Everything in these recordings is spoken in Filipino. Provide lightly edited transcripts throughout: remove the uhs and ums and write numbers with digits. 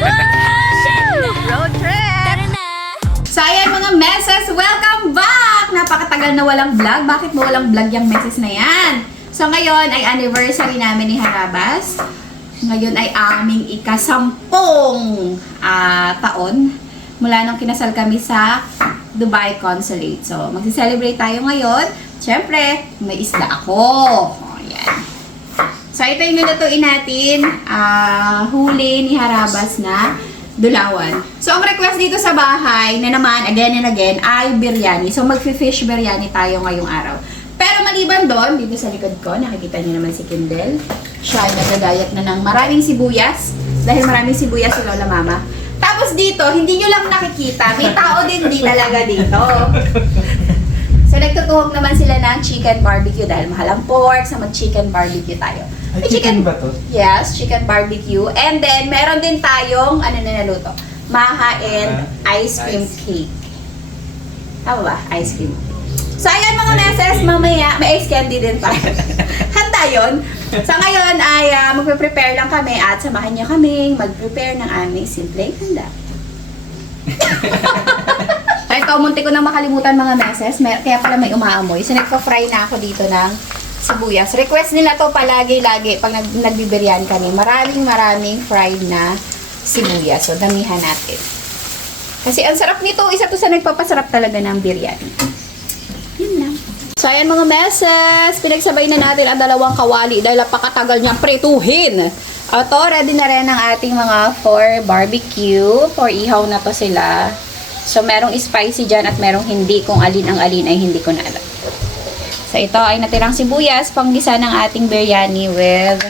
Road trip! So ayan mga meses, welcome back! Napakatagal na walang vlog. Bakit ba walang vlog yung meses na yan? So ngayon ay anniversary namin ni Harabas. Ngayon ay aming ika-10 taon mula nung kinasal kami sa Dubai Consulate. So magsi-celebrate tayo ngayon. Siyempre, may isda ako. O, ayan. So ito yung nilutuin natin. Huli ni Harabas na dulawan. So, ang request dito sa bahay na naman, again and again, ay biryani. So, mag-fish biryani tayo ngayong araw. Pero maliban doon, dito sa likod ko, nakikita niyo naman si Kindle. Siya ay nagdadayat na ng maraming sibuyas. Dahil maraming sibuyas si Lola Mama. Tapos dito, hindi nyo lang nakikita. May tao din talaga dito. So, nagtutuhog naman sila ng chicken barbecue dahil mahal ang pork. So, mag-chicken barbecue tayo. Ay, chicken ba to? Yes, chicken barbecue. And then, meron din tayong, ano na naluto? Maha and ice cream cake. Tama ba? Ice cream. So, ayan mga meses, mamaya, may ice candy din tayo. Handa yun. So, ngayon ay magpe-prepare lang kami at samahan niyo kaming mag-prepare ng aming simpleng handa. Ito, munti ko nang makalimutan mga meses, kaya pala may umaamoy. So, nagpa-fry na ako dito ng sibuyas. Request nila to palagi-lagi pag nagbibiryani kami. Maraming fried na sibuyas. So, damihan natin. Kasi ang sarap nito. Isa to sa nagpapasarap talaga ng biryani. Yun lang. So, ayan mga meses. Pinagsabay na natin ang dalawang kawali dahil napakatagal niyang prituhin. Ito, ready na rin ang ating mga for barbecue. For ihaw na to sila. So, merong spicy dyan at merong hindi. Kung alin ang alin ay hindi ko na alam. So, ito ay natirang sibuyas, panggisa ng ating biryani with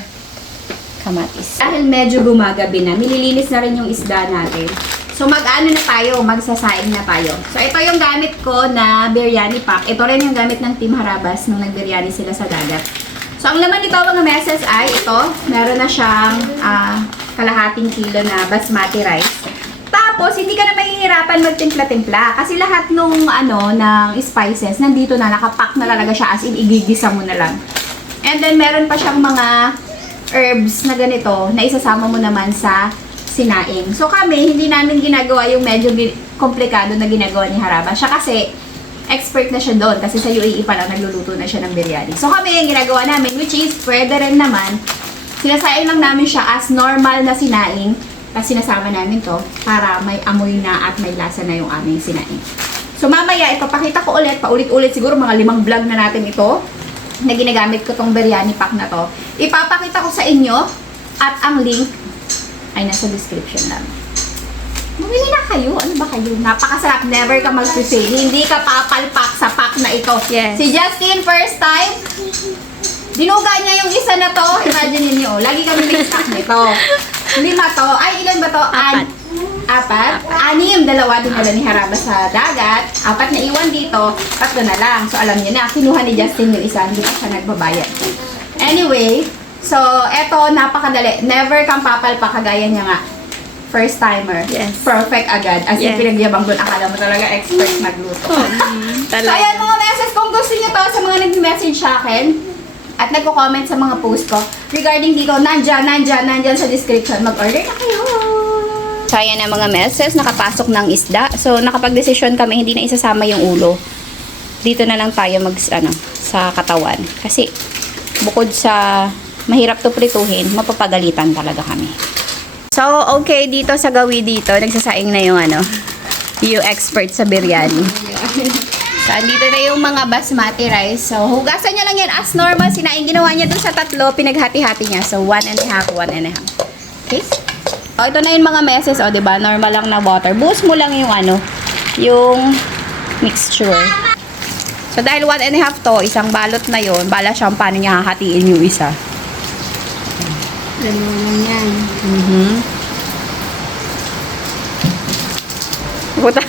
kamatis. Dahil medyo gumagabi na, nililinis na rin yung isda natin. So, mag-ano na tayo, magsasaing na tayo. So, ito yung gamit ko na biryani pack. Ito rin yung gamit ng Team Harabas nung nagbiryani sila sa dagat. So, ang laman nito mga meses ay ito. Meron na siyang kalahating kilo na basmati rice. Tapos, hindi ka na mahihirapan magtimpla-timpla. Kasi lahat nung ng spices, nandito na, nakapack na talaga siya. As in, igigisa mo na lang. And then, meron pa siyang mga herbs na ganito, na isasama mo naman sa sinaing. So, kami, hindi namin ginagawa yung medyo komplikado na ginagawa ni Haraba. Siya kasi, expert na siya doon. Kasi sa UAE pa lang, nagluluto na siya ng biryani. So, kami, yung ginagawa namin, which is, pwede rin naman, sinasaing lang namin siya as normal na sinaing. Kasi sinasama namin to para may amoy na at may lasa na yung aming sinaing. So mamaya, ipapakita ko ulit, paulit-ulit siguro mga 5 vlog na natin ito na ginagamit ko tong biryani pack na to. Ipapakita ko sa inyo at ang link ay nasa description lang. Bumili na kayo. Ano ba kayo? Napakasarap. Never ka mag-fail. Hindi ka papalpak sa pack na ito. Yes. Si Justin, first time, dinuga niya yung isa na to. Imagine niyo, lagi kami may stock nito. 5 to. Ay, ilan ba to? 4. 6. 2 dinala ni Haraba sa dagat. 4 na iwan dito. 3 na lang. So, alam niyo na. Kinuha ni Justin yung isa. Hindi pa siya nagbabayad. Anyway, so, eto, napakadali. Never kang papalpak. Kagaya niya nga. First timer. Yes. Perfect agad. As in, pinagyabang doon. Akala mo talaga expert magluto. So, ayan mga messages. Kung gusto niyo to, sa mga nag-message sa akin, at nagko-comment sa mga post ko regarding dito, nandyan sa description. Mag-order na kayo. So, ayan na mga meses, nakapasok ng isda. So, nakapag-desisyon kami, hindi na isasama yung ulo. Dito na lang tayo sa katawan. Kasi, bukod sa mahirap to prituhin, mapapagalitan talaga kami. So, okay, dito sa gawi dito, nagsasaing na yung yung expert sa biryani. So, andito na yung mga basmati rice. So, hugasan niya lang yan as normal. Sinaing ginawa niya dun sa 3, pinaghati-hati niya. So, 1 1/2. Okay? O, ito na yung mga meses. O, diba? Normal lang na water. Buhos mo lang yung yung mixture. So, dahil 1 1/2 to, isang balot na yun, bala siyang paano niya hahatiin yung isa. Alam mo naman yan. Puta.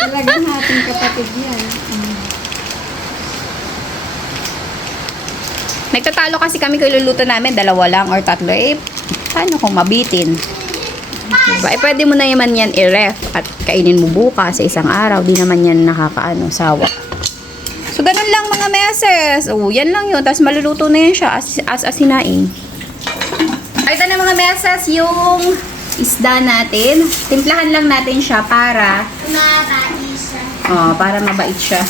Talagang ating kapatid yan. Nagtatalo kasi kami kung iluluto namin, 2 lang or 3. Eh, paano kung mabitin? Diba? Eh, pwede mo na naman yan i-ref at kainin mo bukas sa isang araw. Di naman yan sawa. So, ganun lang mga meses. Yan lang yun. Tapos maluluto na yan siya as asinaing. Ito na mga meses, yung isda natin. Timplahan lang natin siya para para mabait siya.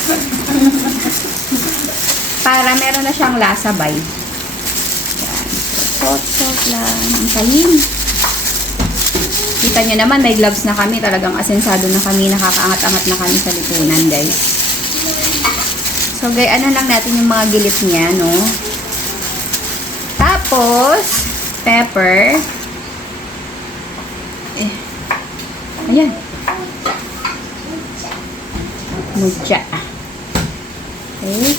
Para meron na siyang lasa bay. Yan. Salt lang. Ang tahin. Kita nyo naman, may gloves na kami. Talagang asensado na kami. Nakakaangat-angat na kami sa lipunan, guys. So, gayaan lang natin yung mga gilid niya, no? Tapos, pepper. Ayan. Mutya. Okay.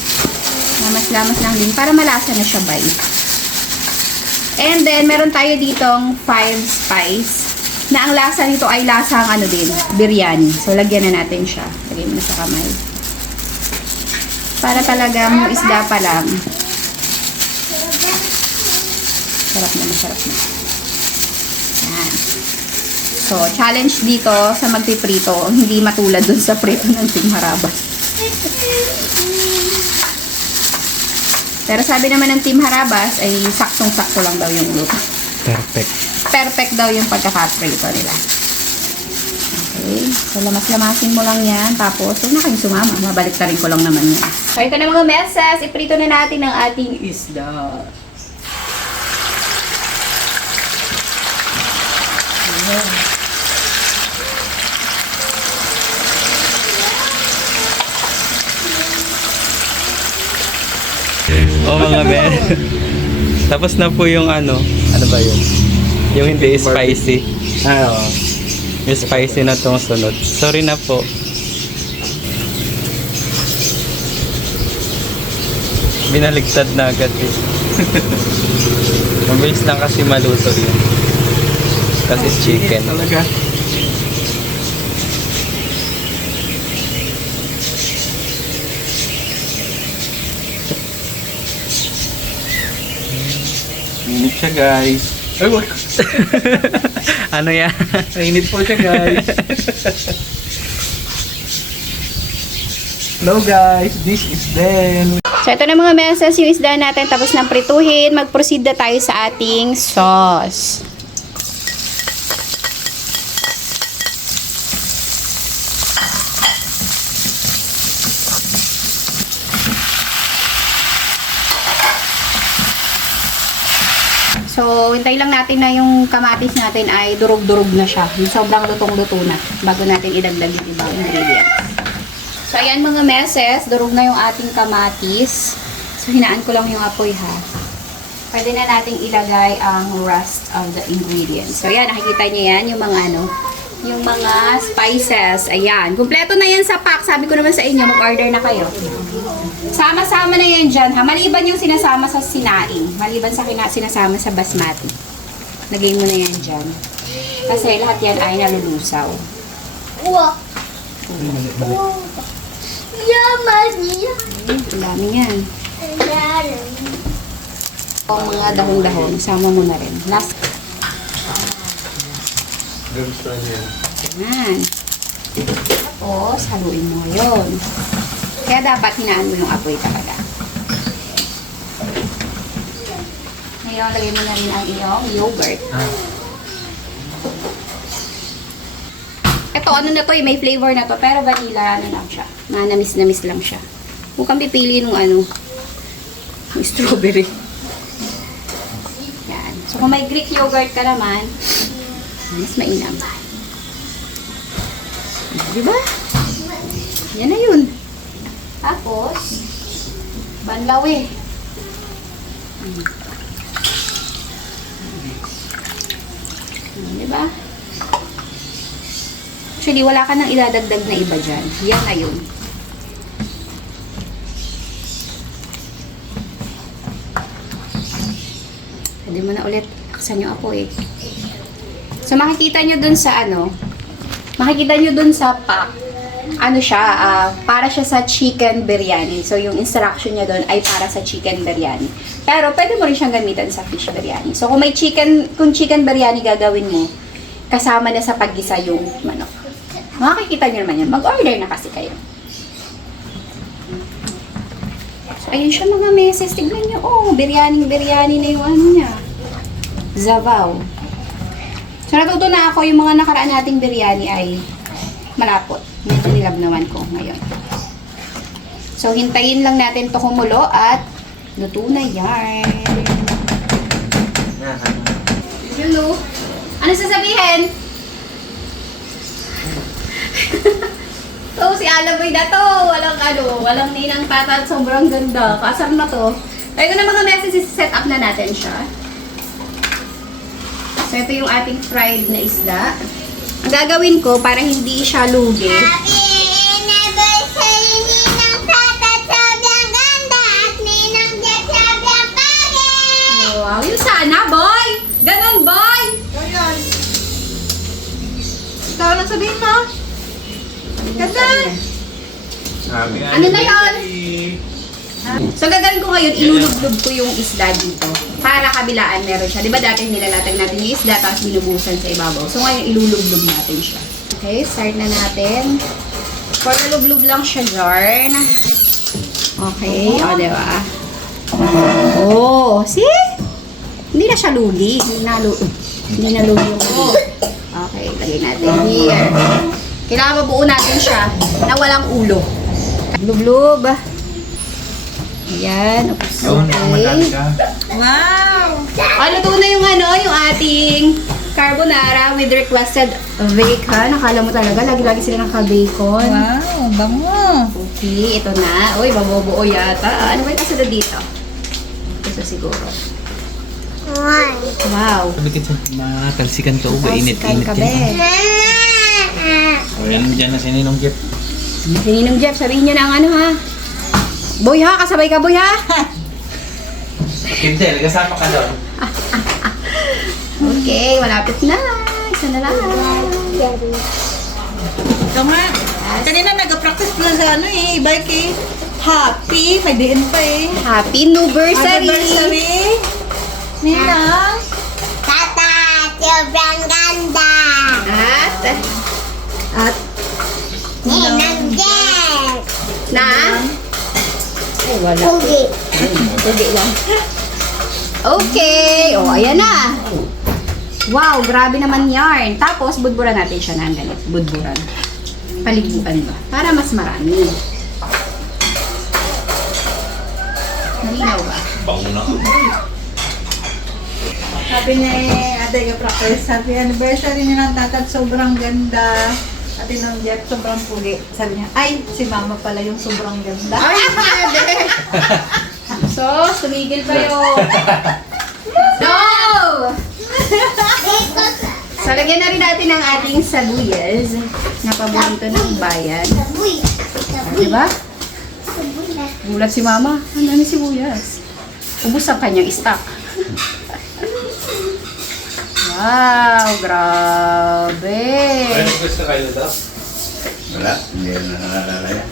Lamas-lamas lang din para malasa na siya, bay. And then, meron tayo ditong 5 spice na ang lasa nito ay lasang ano din, biryani. So, lagyan na natin siya. Lagyan mo na sa kamay. Para talagang isda pa lang. Sarap na, masarap na. Yan. So, challenge dito sa magpiprito, hindi matulad dun sa prito ng Team Harabas. Pero sabi naman ng Team Harabas ay saktong-sakto lang daw yung luto. Perfect. Perfect daw yung pagkakaprito nila. Okay. So, lamas-lamasin mo lang yan. Tapos, huwag na kayong sumama. Mabalik ta rin ko lang naman yan. So, ito na mga mesas. Iprito na natin ang ating isda. Ayan. Oh, mga Ben. Tapos na po yung ano ba yun? Yung hindi spicy. Oo. Yung spicy na tong sunod. Sorry na po. Binaligtad na agad eh. Mabilis lang kasi maluto yun. Kasi chicken. Talaga. Init siya, guys. Ay, wag. Ano yan? Init po siya, guys. Hello, guys. This is Del. So, ito na mga mesas, yung isda natin tapos nang prituhin. Mag-proceed na tayo sa ating sauce. So, hintay lang natin na yung kamatis natin ay durog-durog na siya. Yung sobrang lutong-luto na bago natin idagdag yung ibang ingredients. So, ayan mga meses, durog na yung ating kamatis. So, hinaan ko lang yung apoy ha. Pwede na nating ilagay ang rest of the ingredients. So, ayan, nakikita niyo yan, yung mga yung mga spices. Ayan, kumpleto na yan sa pack. Sabi ko naman sa inyo, mag-order na kayo. Sama-sama na yan dyan ha. Maliban yung sinasama sa sinaing. Maliban sa sinasama sa basmati. Lagay mo na yan dyan. Kasi lahat yan ay nalulusaw. Wow. Ang dami yan. Ang mga dahon-dahon, sama mo na rin. Last. Yan. Tapos, haluin mo yun. Kaya dapat hinaan mo yung apoy talaga. Ngayon, lagay mo na rin ang iyong yogurt. Ito, ano na to, may flavor na to, pero vanilla, ano lang siya. Manamis-namis lang siya. Huwag kang pipili nung yung strawberry. Yan. So, kung may Greek yogurt ka naman, mas mainam. Diba? Yan na yun. Tapos, banlaw Diba? Actually, wala ka nang idadagdag na iba dyan. Yan na yun. Pwede mo na ulit aksan yung apoy. So, makikita nyo dun sa makikita nyo dun sa pack, siya, para siya sa chicken biryani. So, yung instruction niya dun ay para sa chicken biryani. Pero, pwede mo rin siyang gamitan sa fish biryani. So, kung chicken biryani gagawin mo, kasama na sa paggisa yung manok. Makikita nyo naman yan. Mag-order na kasi kayo. So, ayun siya mga meses. Tignan nyo. Oh, biryani na yung niya. Zabaw. So, natuto na ako yung mga nakaraan nating biryani ay malapot. Medyo nilabnawan ko ngayon. So, hintayin lang natin to kumulo at luto na yan. Hello? Ano sasabihin? So, si Alaboy na to. Walang ninang tata at sobrang ganda. Kasar na to. Tayo na mga messages, set up na natin siya. So, ito yung ating fried na isda. Ang gagawin ko para hindi siya lugi. Happy anniversary, Ninang Tata, sobrang ganda at Ninang Jeff, sobrang pagod! Wow, yun sana, boy! Ganon, boy! Ayan. Ikaw lang sabihin mo. Ganda. Ano na yun? So, gagawin ko ngayon, ilulublog ko yung isda dito. Para kabilaan meron siya. Di ba dati nilalatag natin yung isda tapos binubusan sa ibabaw. So, ngayon ilulublog natin siya. Okay, start na natin. For lublog lang siya, Jarn. Okay, o, diba? Oh, see? Hindi na siya lugi. Hindi na lugi yung lugi. Okay, lagay natin here. Kailangan mabuo natin siya na walang ulo. Lublog. Ayan. Okay. Wow. Luto na yung yung ating carbonara with requested bacon. Nakala mo talaga, lagi-lagi sila naka-bacon. Wow, bango. Okay, ito na. Uy, mabubuo yata. Ano ba yung kasunod dito? Ito siguro. Wow. Sabi ka matalsikan ka uga, Sikan ka, be. O yan, dyan na si Ninong Jeff. Si Ninong Jeff, sabihin niyo na ang ha. Boy ha, kasabay ka boy ha. Hindi, nagasapa ka doon. Okay, malapit na. Isa na lang. Ito nga. Kanina nag-practice pala sa e-bike eh. Happy. May diin pa eh. Happy anniversary! Anniversary. Ninang. Tata, sobrang ganda! At Ninang Jeff! na? Ay, wala. Pugi! Tugi lang. Okay. O, ayan na. Wow, grabe naman yarn. Tapos, budburan natin siya ng ganit. Budburan. Paliguan ba? Para mas marami. Malinaw ba? Sabi ni Ate Practice, happy anniversary ni ng tatad, sobrang ganda. At ng Jeff, sobrang pugi. Sabi niya, ay, si Mama pala yung sobrang ganda. Ay, pwede. So, tumigil kayo. No! So, lagyan na rin natin ang ating sabuyas na paborito ng bayan. Sabuy! Diba? Sabuy na. Gulat si Mama. Ang dami sibuyas. Ubus ang kanyang stock. Wow, grabe. gusto kayo daw? Wala, hindi na nalalaya.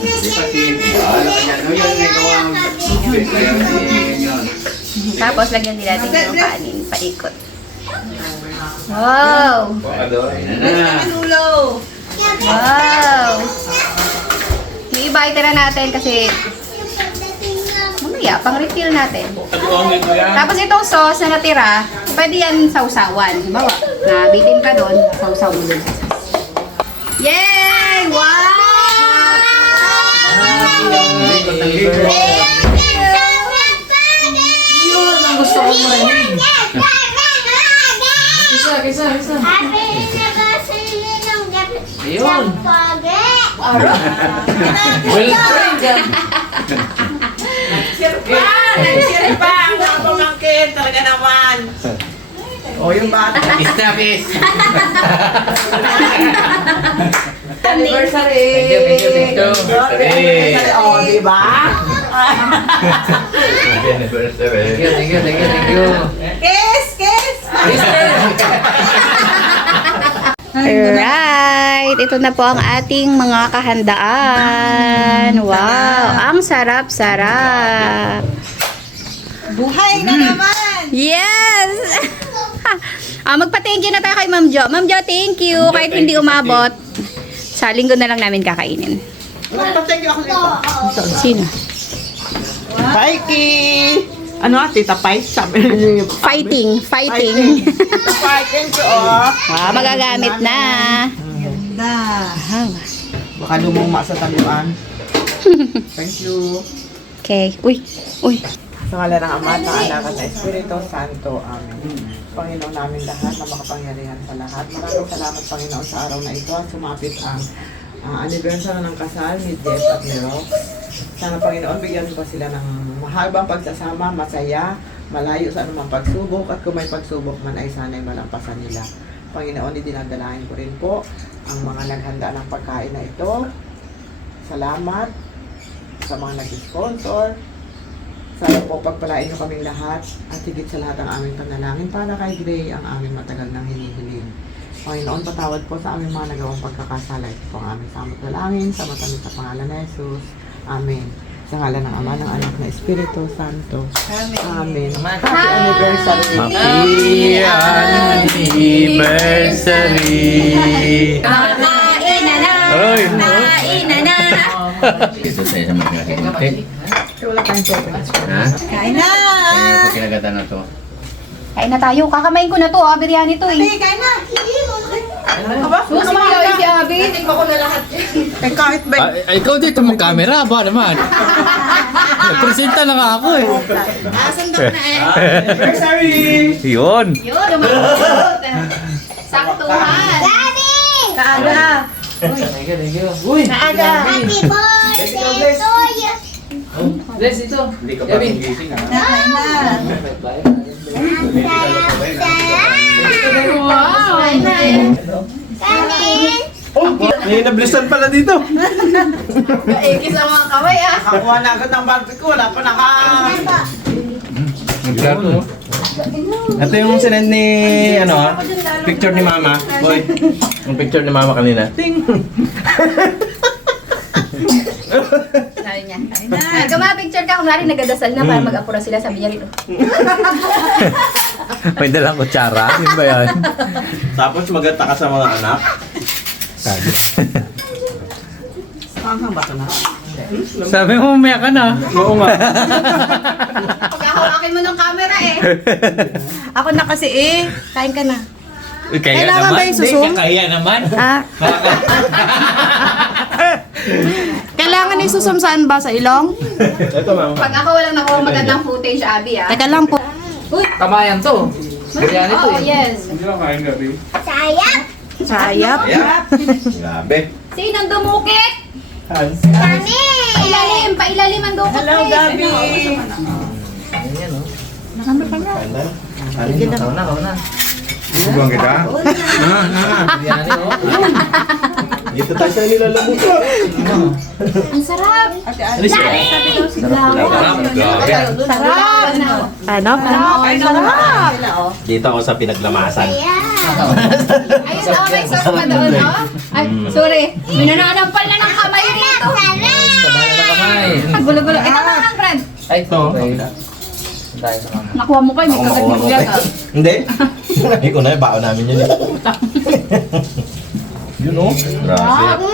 Hindi pati, ano kanya, no yun, ikaw ang yun. Tapos, lagyan din natin yung kanin. Paikot. Wow! Baka doon. Ayun na. Ulo. Wow! Yung iba itira natin kasi mamaya, pang-refill natin. Tapos itong sauce na natira, pwede yan sausawan. Halimbawa, nabitin ka doon, sausaw mo doon sa sauce. Yay! Wow! Yun ang gusto ko marinig. Kisa. Happy anniversary, Ninang Jeff. Ayun. Well trained. Sirpa, mga pamangkin, talaga naman. O yung bata. Istabis. Anniversary. Thank you. Anniversary. Oh, diba? Thank you. Kiss. Alright, ito na po ang ating mga kahandaan. Wow, ang sarap-sarap. Buhay na naman. Yes! Magpa-thank you na tayo kay Ma'am Jo. Ma'am Jo, thank you. Kahit hindi umabot, sa linggo na lang namin kakainin. Magpa-thank you ako nito. Sino? Mikey. Ano, Tita Pai? Sabi niyo yung Fighting. Fighting ko, Wow, magagamit na. Ganda. Wow. Baka lumuma sa taluan. Thank you. Okay. Uy. Sa ngala ng Ama, ng Anak at ng Espiritu Santo. Amen. Panginoon namin lahat na makapangyarihan sa lahat. Maraming salamat, Panginoon, sa araw na ito at sumapit ang anniversary ng kasal ni Jess at ni Rox. Sana, Panginoon, bigyan mo pa sila ng mahabang pagsasama, masaya, malayo sa anumang pagsubok, at kung may pagsubok man ay sana'y malampasan nila. Panginoon, dinadalahin ko rin po ang mga naghanda ng pagkain na ito. Salamat sa mga nag-sponsor. Sana po pagpalain niyo kaming lahat at higit sa lahat ang aming panalangin para kay Gray ang aming matagal nang hinihiling. Panginoon, patawad po sa aming mga nagawang pagkakasala. Ito po ang aming samot dalangin sa matamis sa pangalan ni Jesus. Amen. Sa ngalan ng Ama, ng Anak, ng Espiritu Santo. Amen. Happy anniversary. Happy anniversary! Kain na na. Oy! Kain na na. Ito tayo sa mga kinagatan. Wala tayong shopping. Ha? Kain na! Kaya ito kinagatan na to. Kain na tayo. Kakamain ko na to. Biryani to eh. Kain na! Gusto mo gawin si Abby? Eh, kahit ba? Ay, ikaw dito mong camera ba naman? Nagpresenta na nga ako eh. Sundok na eh. Anniversary! Yun! Yun, lumalapit. Saktuhan. Kaaga! Uy! Kaaga! Happy birthday to you! Bless ito. Hindi ka pa gising ha? Kain na! Wow. Kain na eh. Kanin! May nablistan pala dito. Kaigis ang mga kamay ah. Nakakuha na agad ng barbecue. Wala pa Ito yung sinend ni, picture ni Mama. Boy, yung picture ni Mama kanina. Ting! Sabi niya. Ay, picture ka. Kunwari nagadasal na para mag-apura sila. Sabi niya rin. May dalang kutsara. Yun ba yan? Tapos maganda ka sa mga anak. Hanggang ba ito na? Sabi mo, umiyak ka na. Oo nga. Pagkahawakin mo ng camera eh. Ako na kasi eh. Kain ka na. Kaya Kailangan naman. ba yung susum? Kaya naman. Ah. Kailangan isusum saan ba? Sa ilong? Ito ma'am. Pag ako walang nakuha magandang footage, Abby ah. Teka lang po. Uy! Kamayan to. Biryani to Oo, eh. yes. Sayap! Sayap. Grabe. Sinong dumukit? Kami! Pailalim ang dukot Hello, Gabi. Kauna. Bubang kita? Biryani oh. Dito tayo sa nilalabog ko. Ang sarap! Sarap. Ano? Sarap. Dito ako sa pinaglamasan. Ayun, may sauce pa doon, no? Ay, sorry. Minananampal na ng kamay dito. Padala na kamay. Ang gulo-gulo. Ito mga ang brand. Ay, ito. Dahil sa kamay. Nakuha mo pa, may Ako makuha ko pa. Hindi. Hindi ko na, baon namin yun. Yun o. Grabe.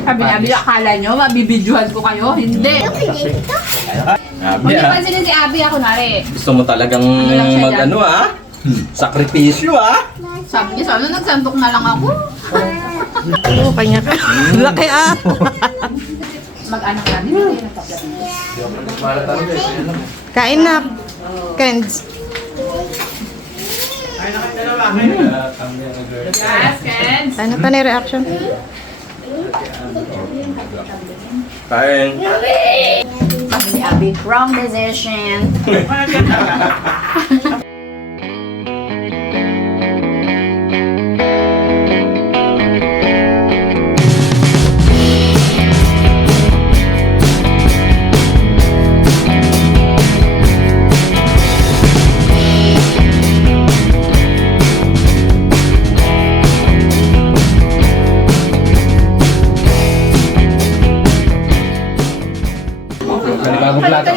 Sabi ni Abby, akala nyo, mabibidyohan ko kayo? Hindi. Grabe Huwag niyo ah. pansinin si Abby, ako nari. Gusto mo talagang lang siya dyan? mag-ano ah? Sakripisyo ah. Sabi niya, sana nagsantok na lang ako. Oo, kanya ka. Laki ah. Mag-anak namin. Kain na. Kenz. Yes, Kens. Ano pa na reaction? Kain. Sabi ni Abby, wrong decision.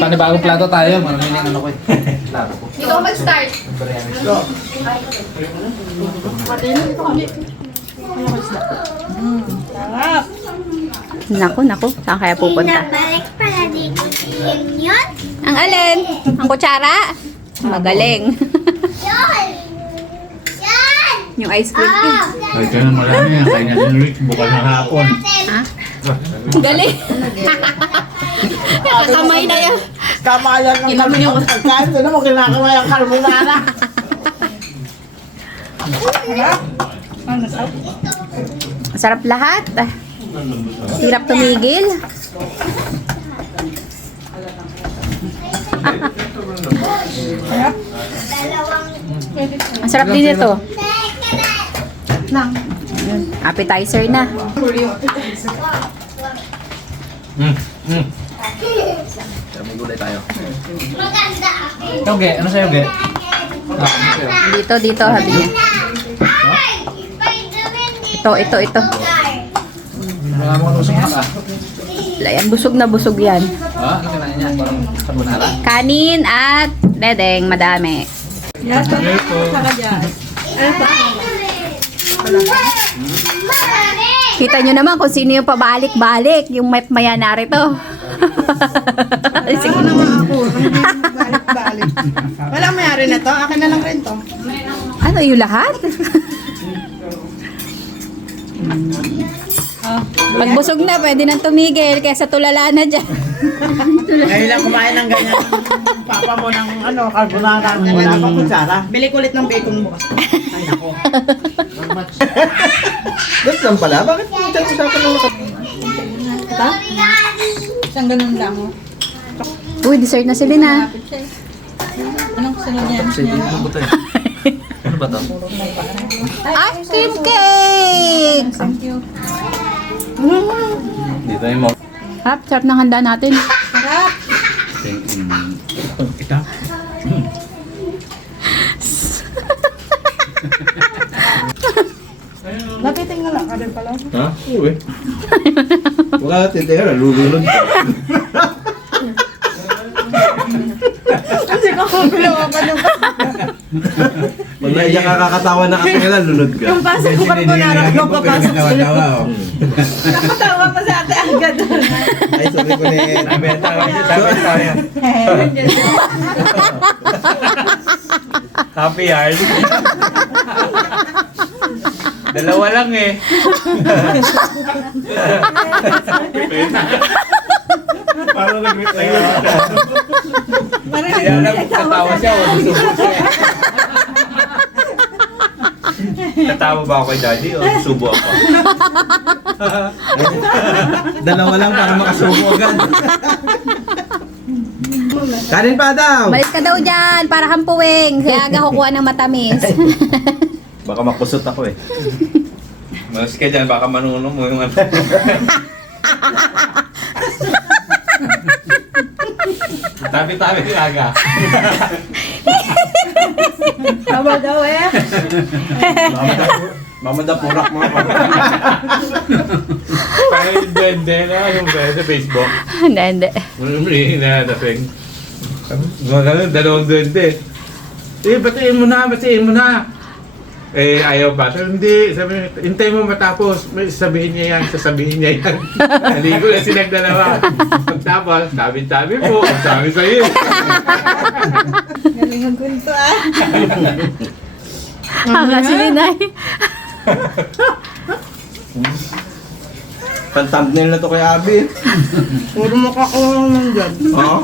Panibagong plato tayo. Marami na ano ko eh. Plato ko. Dito ako mag-start. Naku. Saan kaya pupunta? Pinabalik pala dito si yun. Ang alin? Ang kutsara? Magaling. Yung ice cream. Ay, ito na marami. Ang kanya din Rick, bukas ng hapon. Ha? Galing. Nakakamay na yan. Kamayan ng kami yung pagkain. Ito na mo kinakamay ang carbonara. Masarap lahat. Hirap tumigil. Ang sarap din ito. Appetizer na. May gulay tayo. Yoge, ano sa'yo, Ge? Dito, habi niya. Ito. Wala mo usok na ka. Ayan, busog na busog yan. Ha? Ano kinain niya? Parang carbonara? Kanin at dedeng, madami. Kita nyo naman kung sino yung pabalik-balik, yung maya narito. Ako naman ako. Balik-balik. Wala mayari na to. Akin na lang rin to. Ano yung lahat? Pag busog na, pwede nang tumigil kaysa tulala na dyan. Ngayon lang kumain ng ganyan. Papa mo ng carbonara. Wala pa kutsara. Bili ko ulit ng bacon bukas. Ay, nako. Ba't lang pala? Bakit mo dyan usapan ng Isang ganun lang. Uy, dessert na sila na. Anong sunod yan? Ano ba to? Ano ba to? Ice cream cake! Thank you. Dito yung mga... Hap, sarap ng handa natin. Ito? Napiting na lang ka rin pala. Ha? Oo eh. Baka titira, lulunod ka. Kasi ko kumilawa ka ng Pag naiyak ka kakatawa na kasi nila, lunod ka. yung pasok ko carbonara ko papasok sila. oh. Nakatawa pa sa ate agad. Ay, sorry ko na yun. Happy heart. Dalawa lang eh. Parang nag-retire. Kaya alam, tatawa siya o susubo siya. Tatawa ba ako kay daddy o susubo ako? Dalawa lang para makasubo agad. Kanin pa daw! Balik ka daw dyan para hampuwing. Kaya aga kukuha ng matamis. Baka makusot ako eh. Mas ka dyan, baka manuno mo yung ano. Tabi-tabi yung aga. Tama daw eh. Mamadapurak mo ako. Parang yung dende na yung sa Facebook. Hindi. Hindi na dating. Magaling, dalawang dende. Batiin mo na. Eh, ayaw ba? So, hindi. Sabi niya, hintay mo matapos. May sasabihin niya yan. Naligo na silang dalawa. Pagtapos, sabi po. Sabi sa'yo. Galing ang kwento ah. Hanga si Linay. Pan-thumbnail na to kay Abby. Puro makakuha lang dyan. Oo.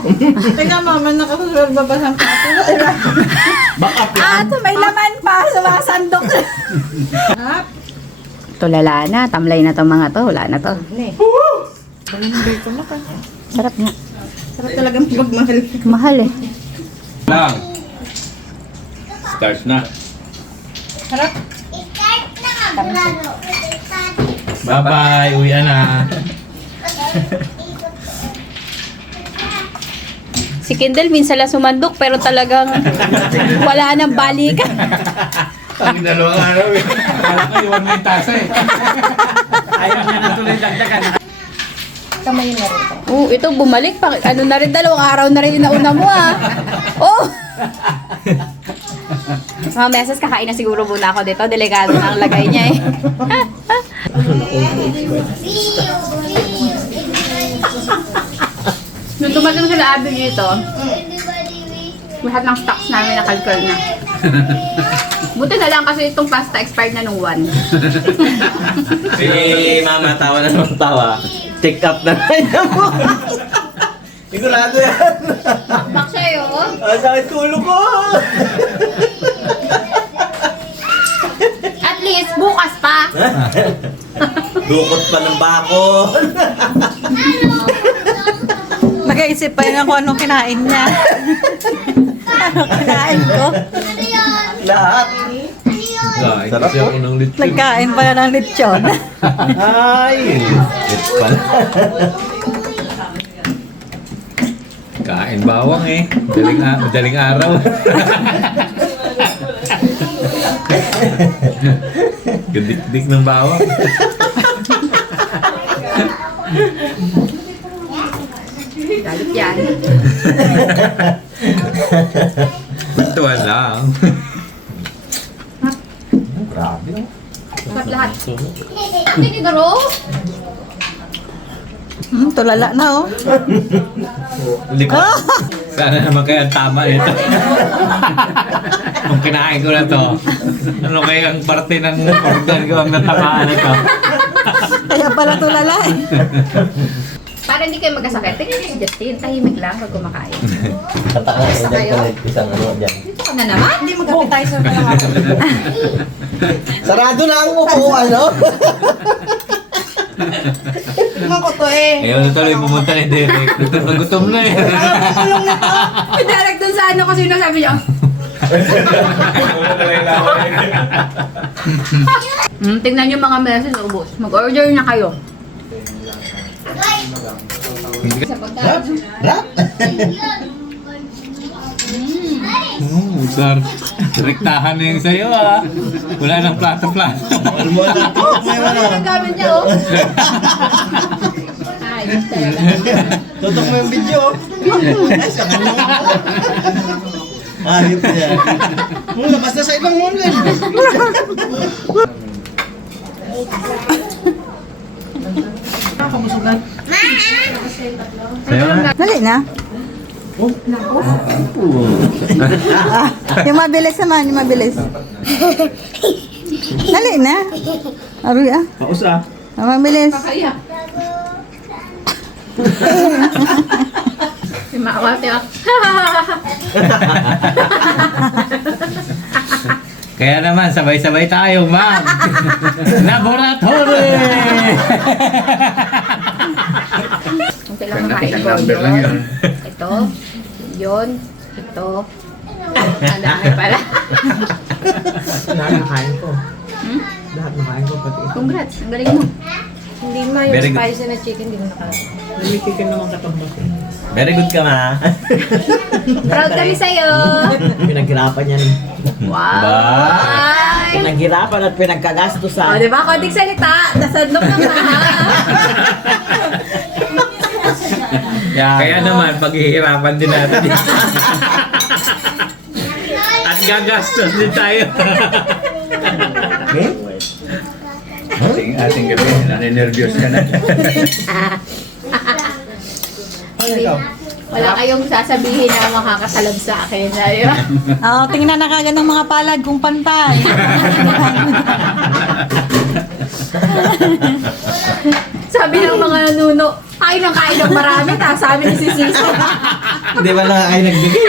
Teka mama, nakasusunod ba ba sa kato? At may laman pa sa mga sandok. Tulala na. Tamlay na tong mga to. Wala na to. Sarap nga. Sarap talagang magmahal. Mahal eh. Lang. Start na. Bye-bye, uwi na. Si Kendall minsan lang sumandok pero talagang wala nang balikan. Ang dalawang araw eh. Kala ko iwan mo yung tasa eh. Ayaw niya na tuloy dagdagan. Kamay na rin. Ito bumalik pa. Ano na rin, dalawang araw na rin nauna mo ah. Oh! Mga meses, kakain na siguro muna ako dito. Delikado na ang lagay niya eh. Nung dumating sila Abby dito, lahat ng stocks namin nakalkal na. Buti na lang kasi itong pasta expired na nung 1. Si mama tawa na ng tawa. Take up na tayo mo. Sigurado yan. Bak sa'yo. Ang sakit tulo ko. At least, bukas pa. Dukot pa ng bakon. Nag-iisip pa yun kung anong kinain niya. Anong kinain ko? Lahat. Sarap po. Nagkain pa na ng lechon. Ay. Ito pala. Kain bawang eh. Madaling araw. Gadik-dik ng bawang. Galit yan. Puntuan lang. Grabe. Sarap lahat. Hindi ni Garo. Tulala na oh. Likod. Sana naman kaya ang tama nito. Kung kinain ko na to, ano kaya ang parte ng organ ko ang natamaan nito? Kaya pala tulala eh. Para hindi kayo magkasakit, tingnan niyo si Justin, tahimik lang pag kumakain. Tatakain kayo? dyan. Isang ano dyan. Dito ka na naman. Hindi mag-appetizer pa lang ako. Sarado na ang upuan, no? Tingnan ko to eh. Ayaw na tuloy pumunta ni Derek. Nagutom na eh. Direct dun sa ano kasi nasabi niya. Tingnan niyo mga meses ubos. Mag-order na kayo. Sa pagkain. Rap? Sir, rektahan na yung sa'yo ah. Wala nang plato-plato. Ano mo na? Ang gamit niya oh. Ay, talaga. Tutok mo yung video. Sa kanya. Ayop yan. Labas na sa ibang online. Dali na. Yung mabilis naman, yung mabilis. Dali na. Aroy ah. Paus ah. Ang mabilis. Kaya. Si Mawate ah. Kaya naman, sabay-sabay tayo, ma'am. Laboratory! Kung kailangan makain ko yun. Ito. Yun. Ito. Ang dami pala. Lahat nakain ko. Lahat nakain ko pati ito. Congrats. Ang galing mo. Hindi ma yung Very good. spicy na chicken, hindi mo nakakain. Namikikin naman katambak. Very good ka, ma. Proud kami sa'yo. Pinaghirapan yan. Wow. Ay. Pinaghirapan at O, pinagkagastusan. diba? Konting salita. Nasadlok naman ha. Kaya naman, paghihirapan din natin. At gagastos din tayo. Ating gabi, naninervyos ka na. Wala kayong sasabihin na makakatalab sa akin. Diba? Oo, tingnan na kagad ng mga palad kung pantay. Sabi ng mga nanuno, kain ng marami. Tapos sabi ni si Sisi. Hindi ba na kayo nagbigay?